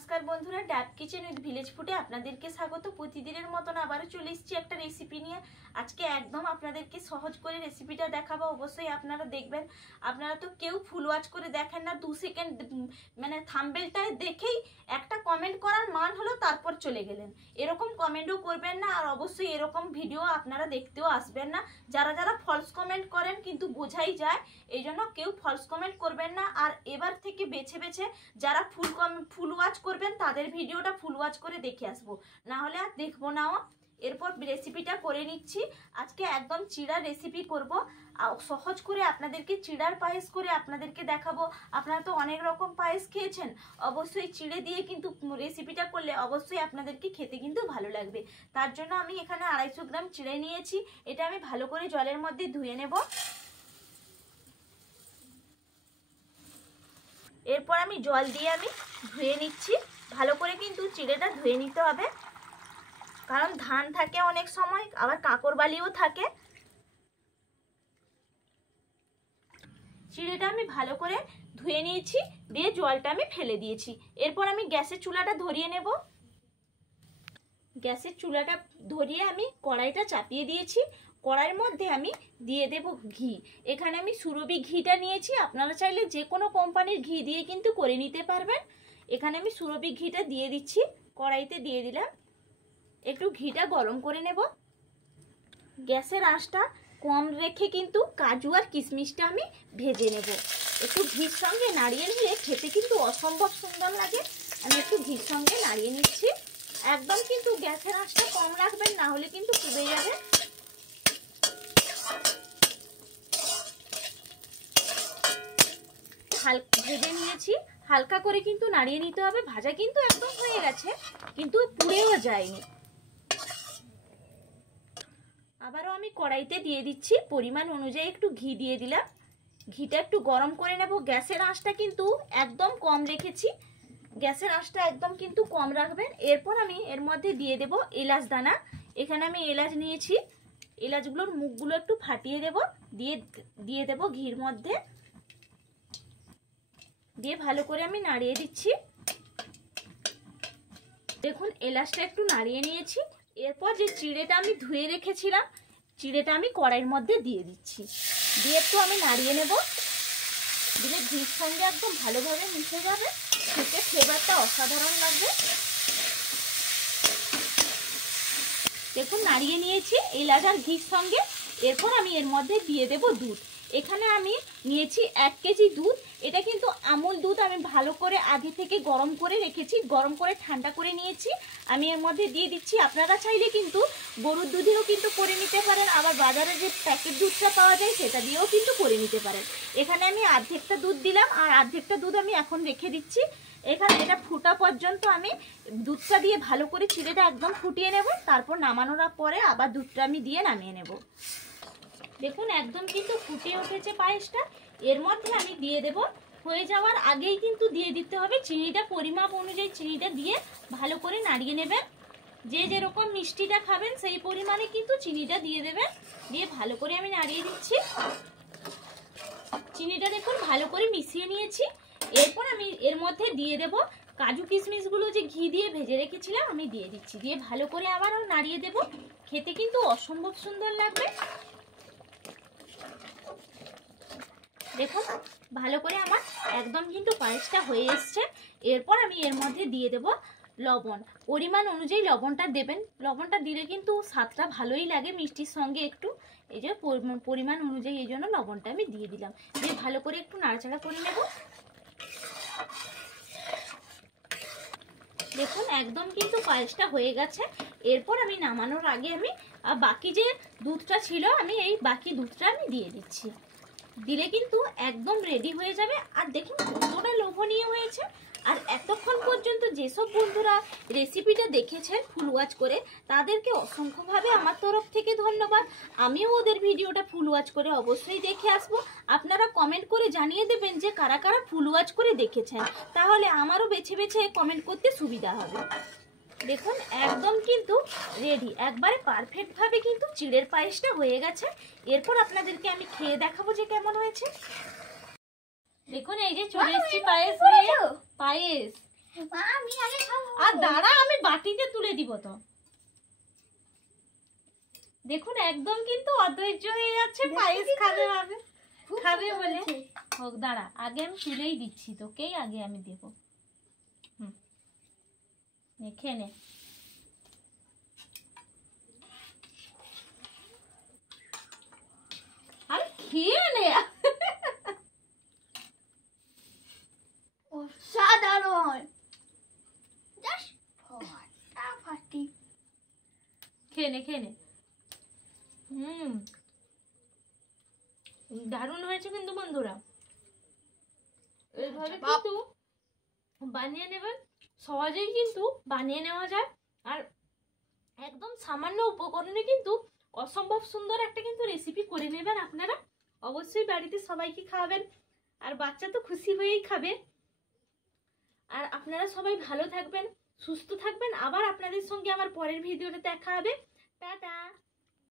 নমস্কার বন্ধুরা, ডাব কিচেন উইথ ভিলেজ ফুডে আপনাদেরকে স্বাগত। প্রতিদিনের মতন আবারও চলে এসেছি একটা রেসিপি নিয়ে। আজকে একদম আপনাদেরকে সহজ করে রেসিপিটা দেখাবো। অবশ্যই আপনারা দেখবেন। আপনারা তো কেউ ফুল ওয়াচ করে দেখেন না, 2 সেকেন্ড মানে থাম্বনেলটায় দেখেই একটা কমেন্ট করার মান হলো, তারপর চলে গেলেন। এরকম কমেন্টও করবেন না, আর অবশ্যই এরকম ভিডিও আপনারা দেখতেও আসবেন না। যারা যারা ফলস কমেন্ট করেন কিন্তু বোঝাই যায়, এই জন্য কেউ ফলস কমেন্ট করবেন না। আর এবার থেকে বেছে বেছে যারা ফুল ওয়াচ করবেন তাদের ভিডিওটা ফুল ওয়াচ করে দেখে আসবো, না হলে আর দেখবো না। এরপর রেসিপিটা করে নিচ্ছি। আজকে একদম চিড়ার রেসিপি করব, সহজ করে আপনাদেরকে চিড়ার পায়েস করে আপনাদেরকে দেখাবো। আপনারা তো অনেক রকম পায়েস খেয়েছেন, অবশ্যই চিড়ে দিয়ে কিন্তু রেসিপিটা করলে অবশ্যই আপনাদেরকে খেতে কিন্তু ভালো লাগবে। তার জন্য আমি এখানে 250 গ্রাম চিড়ে নিয়েছি। এটা আমি ভালো করে জলের মধ্যে ধুয়ে নেব। এরপর আমি জল দিয়ে আমি ধুয়ে নিচ্ছি। ভালো করে কিন্তু চিড়েটা ধুয়ে নিতে হবে, কারণ ধান থাকে অনেক সময়, আবার কাঁকর বালিও থাকে। চিড়েটা আমি ভালো করে ধুয়ে নিয়েছি, দিয়ে জলটা আমি ফেলে দিয়েছি। এরপর আমি গ্যাসের চুলাটা ধরিয়ে নেব। গ্যাসের চুলাটা ধরিয়ে আমি কড়াইটা চাপিয়ে দিয়েছি। কড়াইয়ের মধ্যে আমি দিয়ে দেব ঘি। এখানে আমি সুরভি ঘিটা নিয়েছি, আপনারা চাইলে যে কোনো কোম্পানির ঘি দিয়ে কিন্তু করে নিতে পারবেন। এখানে আমি সুরভি ঘিটা দিয়ে দিচ্ছি, কড়াইতে দিয়ে দিলাম। একটু ঘিটা গরম করে নেব। গ্যাসের আঁচটা কম রেখে কিন্তু কাজু আর কিশমিশটা আমি ভেজে নেব। একটু ঘির সঙ্গে নাড়িয়ে নিলে খেতে কিন্তু অসম্ভব সুন্দর লাগে। আমি একটু ঘির সঙ্গে নাড়িয়ে নিচ্ছি। একদম কিন্তু গ্যাসের আঁচটা কম রাখবেন, না হলে কিন্তু পুড়ে যাবে। হালকা ভেজে নিয়েছি, হালকা করে কিন্তু নাড়িয়ে নিতে হবে। ভাজা কিন্তু একদম হয়ে গেছে, কিন্তু পুড়েও যায়নি। আবারও আমি কড়াইতে দিয়ে দিচ্ছি, পরিমাণ অনুযায়ী একটু ঘি দিয়ে দিলাম। ঘিটা একটু গরম করে নেব। গ্যাসের আঁচটা কিন্তু একদম কম রেখেছি, গ্যাসের আঁচটা একদম কিন্তু কম রাখবেন। এরপর আমি এর মধ্যে দিয়ে দেব এলাচ দানা। এখানে আমি এলাচ নিয়েছি, এলাচগুলোর মুখগুলো একটু ফাটিয়ে দেব, দিয়ে দেব ঘির মধ্যে, দিয়ে ভালো করে আমি নাড়িয়ে দিচ্ছি। দেখুন এলাচটা একটু নাড়িয়ে নিয়েছি। এরপর যে চিড়েটা আমি ধুয়ে রেখেছিলাম, চিড়েটা আমি কড়াইয়ের মধ্যে দিয়ে দিচ্ছি, দিয়ে একটু আমি নাড়িয়ে নেব। দিলে ঘির সঙ্গে একদম ভালোভাবে মিশে যাবে, খেতে ফ্লেভারটা অসাধারণ লাগবে। দেখুন নাড়িয়ে নিয়েছি এলাচ আর ঘির সঙ্গে। এরপর আমি এর মধ্যে দিয়ে দেব দুধ। এখানে আমি নিয়েছি 1 কেজি দুধ। এটা কিন্তু আমুল দুধ, আমি ভালো করে আগে থেকে গরম করে রেখেছি, গরম করে ঠান্ডা করে নিয়েছি। আমি এর মধ্যে দিয়ে দিচ্ছি। আপনারা চাইলে কিন্তু গরুর দুধেও কিন্তু করে নিতে পারেন, আবার বাজারে যে প্যাকেট দুধটা পাওয়া যায় সেটা দিয়েও কিন্তু করে নিতে পারেন। এখানে আমি অর্ধেকটা দুধ দিলাম, আর অর্ধেকটা দুধ আমি এখন রেখে দিচ্ছি। এখানে এটা ফুটা পর্যন্ত আমি দুধটা দিয়ে ভালো করে চিড়েটা একদম ফুটিয়ে নেব। তারপর নামানোর পরে আবার দুধটা আমি দিয়ে নামিয়ে নেব। দেখুন একদম কিন্তু ফুটে উঠেছে পায়েসটা। এর মধ্যে আমি দিয়ে দেব, হয়ে যাওয়ার আগেই কিন্তু দিয়ে দিতে হবে চিনিটা। পরিমাপ অনুযায়ী চিনিটা দিয়ে ভালো করে নাড়িয়ে নেবেন। যে যেরকম মিষ্টিটা খাবেন সেই পরিমাণে কিন্তু চিনিটা দিয়ে দেবেন। দিয়ে ভালো করে আমি নাড়িয়ে দিচ্ছি। চিনিটা দেখুন ভালো করে মিশিয়ে নিয়েছি। এরপর আমি এর মধ্যে দিয়ে দেব কাজু কিশমিশগুলো, যে ঘি দিয়ে ভেজে রেখেছিলাম আমি দিয়ে দিচ্ছি। দিয়ে ভালো করে আবারও নাড়িয়ে দেব। খেতে কিন্তু অসম্ভব সুন্দর লাগবে। দেখুন ভালো করে আমার একদম কিন্তু পায়েসটা হয়ে এসছে। এরপর আমি এর মধ্যে দিয়ে দেব লবণ। পরিমাণ অনুযায়ী লবণটা দেবেন। লবণটা দিলে কিন্তু স্বাদটা ভালোই লাগে মিষ্টির সঙ্গে একটু, এই যে পরিমাণ অনুযায়ী এই জন্য লবণটা আমি দিয়ে দিলাম। দিয়ে ভালো করে একটু নাড়াচাড়া করে নেব। দেখুন একদম কিন্তু পায়েসটা হয়ে গেছে। এরপর আমি নামানোর আগে আমি বাকি যে দুধটা ছিল, আমি এই বাকি দুধটা আমি দিয়ে দিচ্ছি। দিলে কিন্তু একদম রেডি হয়ে যাবে। আর দেখুন কতটা লোভনীয় হয়েছে। আর এতক্ষণ পর্যন্ত যেসব বন্ধুরা রেসিপিটা দেখেছেন ফুল ওয়াচ করে, তাদেরকে অসংখ্যভাবে আমার তরফ থেকে ধন্যবাদ। আমিও ওদের ভিডিওটা ফুল ওয়াচ করে অবশ্যই দেখে আসবো। আপনারা কমেন্ট করে জানিয়ে দেবেন যে কারা কারা ফুল ওয়াচ করে দেখেছেন, তাহলে আমারও বেছে বেছে কমেন্ট করতে সুবিধা হবে। দেখুন একদম কিন্তু রেডি, একবারে পারফেক্ট ভাবে কিন্তু চিড়ের পায়েসটা হয়ে গেছে। এরপর আপনাদেরকে আমি খেয়ে দেখাবো যে কেমন হয়েছে। দেখুন এই যে চলে এসেছি পায়েস নিয়ে। পায়েস আমি আগে খাবো। আর দাঁড়া, আমি বাটিতে তুলে দিব তো। দেখুন একদম কিন্তু অধৈর্য হয়ে যাচ্ছে, পায়েস খাবে হবে, খাবে বলে। হোক, দাঁড়া, আগে আমি তুলেই দিচ্ছি তোকেই, আগে আমি দেবো। খেয়ে নে। আরে খেয়ে নে। অসাধারণ, জাস্ট ফাটাফাটি। খেয়ে নে, খেয়ে নে। দারুণ হয়েছে কিন্তু বন্ধুরা। এইভাবে কিন্তু বানিয়ে নেবেন, সহজেই কিন্তু বানিয়ে নেওয়া যায়। আর একদম সামান্য উপকরণে কিন্তু অসম্ভব সুন্দর একটা কিন্তু রেসিপি করে নেবেন আপনারা। অবশ্যই বাড়িতে সবাইকে খাওয়াবেন, আর বাচ্চা তো খুশি হয়েই খাবে। আর আপনারা সবাই ভালো থাকবেন, সুস্থ থাকবেন। আবার আপনাদের সঙ্গে আমার পরের ভিডিওতে দেখা হবে। টাটা।